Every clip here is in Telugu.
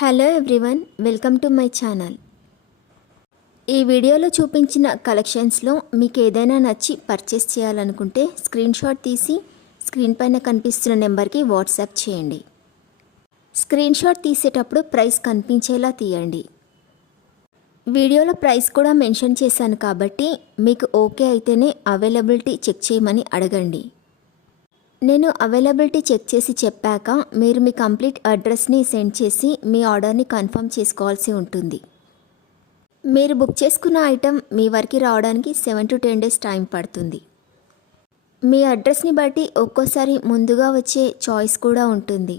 Hello everyone, welcome to my channel. ఈ వీడియోలో చూపించిన కలెక్షన్స్లో మీకు ఏదైనా నచ్చి పర్చేస్ చేయాలనుకుంటే స్క్రీన్ షాట్ తీసి స్క్రీన్ పైన కనిపిస్తున్న నెంబర్కి వాట్సాప్ చేయండి. స్క్రీన్ షాట్ తీసేటప్పుడు ప్రైస్ కనిపించేలా తీయండి. వీడియోలో ప్రైస్ కూడా మెన్షన్ చేశాను కాబట్టి మీకు ఓకే అయితేనే అవైలబిలిటీ చెక్ చేయమని అడగండి. నేను అవైలబిలిటీ చెక్ చేసి చెప్పాక మీరు మీ కంప్లీట్ అడ్రస్ని సెండ్ చేసి మీ ఆర్డర్ని కన్ఫర్మ్ చేసుకోవాల్సి ఉంటుంది. మీరు బుక్ చేసుకున్న ఐటెం మీ వరకు రావడానికి 7 to 10 days టైం పడుతుంది. మీ అడ్రస్ని బట్టి ఒక్కోసారి ముందుగా వచ్చే చాయిస్ కూడా ఉంటుంది.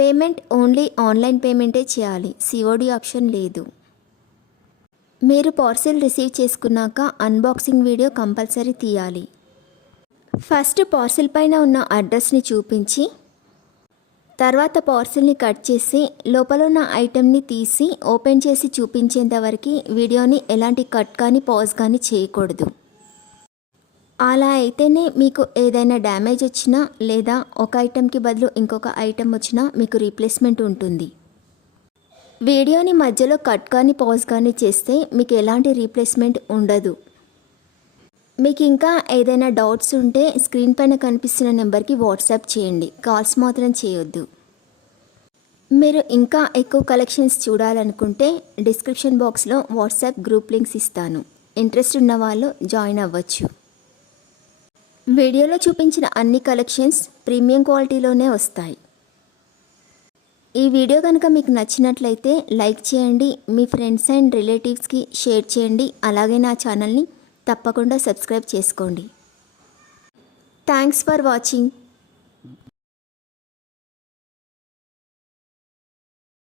పేమెంట్ ఓన్లీ ఆన్లైన్ పేమెంటే చేయాలి, సిఓడి ఆప్షన్ లేదు. మీరు పార్సిల్ రిసీవ్ చేసుకున్నాక అన్బాక్సింగ్ వీడియో కంపల్సరీ తీయాలి. ఫస్ట్ పార్సిల్ పైన ఉన్న అడ్రస్ని చూపించి తర్వాత పార్సిల్ని కట్ చేసి లోపల ఉన్న ఐటెంని తీసి ఓపెన్ చేసి చూపించేంత వరకు వీడియోని ఎలాంటి కట్ కానీ పాజ్ కానీ చేయకూడదు. అలా అయితేనే మీకు ఏదైనా డ్యామేజ్ వచ్చినా లేదా ఒక ఐటెంకి బదులు ఇంకొక ఐటెం వచ్చినా మీకు రీప్లేస్మెంట్ ఉంటుంది. వీడియోని మధ్యలో కట్ కానీ పాజ్ కానీ చేస్తే మీకు ఎలాంటి రీప్లేస్మెంట్ ఉండదు. మీకు ఇంకా ఏదైనా డౌట్స్ ఉంటే స్క్రీన్ పైన కనిపిస్తున్న నెంబర్కి వాట్సాప్ చేయండి, కాల్స్ మాత్రం చేయొద్దు. మీరు ఇంకా ఎక్కువ కలెక్షన్స్ చూడాలనుకుంటే డిస్క్రిప్షన్ బాక్స్లో వాట్సాప్ గ్రూప్ లింక్స్ ఇస్తాను, ఇంట్రెస్ట్ ఉన్న వాళ్ళు జాయిన్ అవ్వచ్చు. వీడియోలో చూపించిన అన్ని కలెక్షన్స్ ప్రీమియం క్వాలిటీలోనే వస్తాయి. ఈ వీడియో కనుక మీకు నచ్చినట్లయితే లైక్ చేయండి, మీ ఫ్రెండ్స్ అండ్ రిలేటివ్స్కి షేర్ చేయండి. అలాగే నా ఛానల్ని తప్పకుండా సబ్స్క్రైబ్ చేసుకోండి. Thanks for watching.